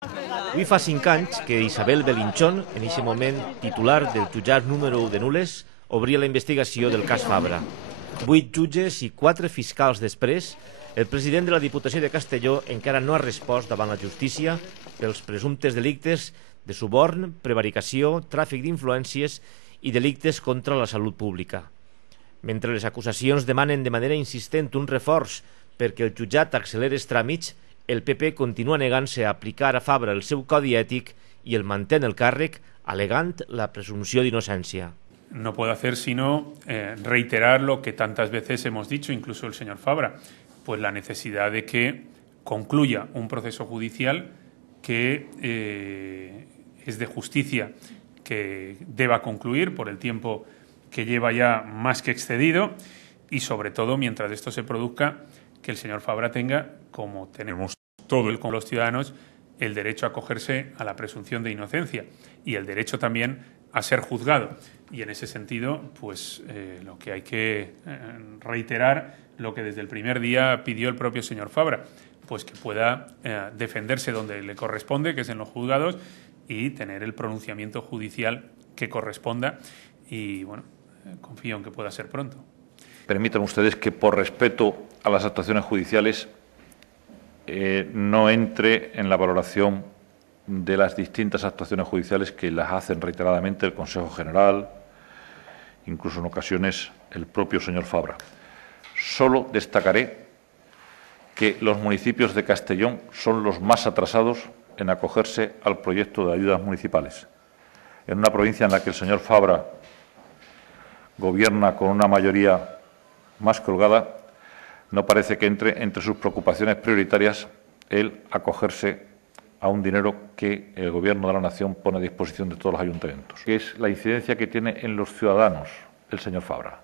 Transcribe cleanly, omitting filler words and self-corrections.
Avui fa 5 anys que Isabel Belinchón, en aquest moment titular del jutjat número 1 de Nules, obria la investigació del cas Fabra. 8 jutges i 4 fiscals després, el president de la Diputació de Castelló encara no ha respost davant la justícia pels presumptes delictes de suborn, prevaricació, tràfic d'influències i delictes contra la salut pública. Mentre les acusacions demanen de manera insistent un reforç perquè el jutjat acceleri els tràmits, el PP continua negant-se a aplicar a Fabra el seu codi ètic i el manté en el càrrec, alegant la presumpció d'innocència. No puedo hacer sino reiterar lo que tantas veces hemos dicho, incluso el señor Fabra, pues la necesidad de que concluya un proceso judicial que es de justicia, que deba concluir por el tiempo que lleva ya más que excedido y, sobre todo, mientras esto se produzca, que el señor Fabra tenga, como tenemos con los ciudadanos, el derecho a acogerse a la presunción de inocencia y el derecho también a ser juzgado. Y en ese sentido, pues lo que hay que reiterar, lo que desde el primer día pidió el propio señor Fabra, pues que pueda defenderse donde le corresponde, que es en los juzgados, y tener el pronunciamiento judicial que corresponda. Y bueno, confío en que pueda ser pronto. Permitan ustedes que, por respeto a las actuaciones judiciales, no entre en la valoración de las distintas actuaciones judiciales que las hacen reiteradamente el Consejo General, incluso en ocasiones el propio señor Fabra. Solo destacaré que los municipios de Castellón son los más atrasados en acogerse al proyecto de ayudas municipales. En una provincia en la que el señor Fabra gobierna con una mayoría más que holgada, no parece que entre sus preocupaciones prioritarias el acogerse a un dinero que el Gobierno de la Nación pone a disposición de todos los ayuntamientos, que es la incidencia que tiene en los ciudadanos el señor Fabra.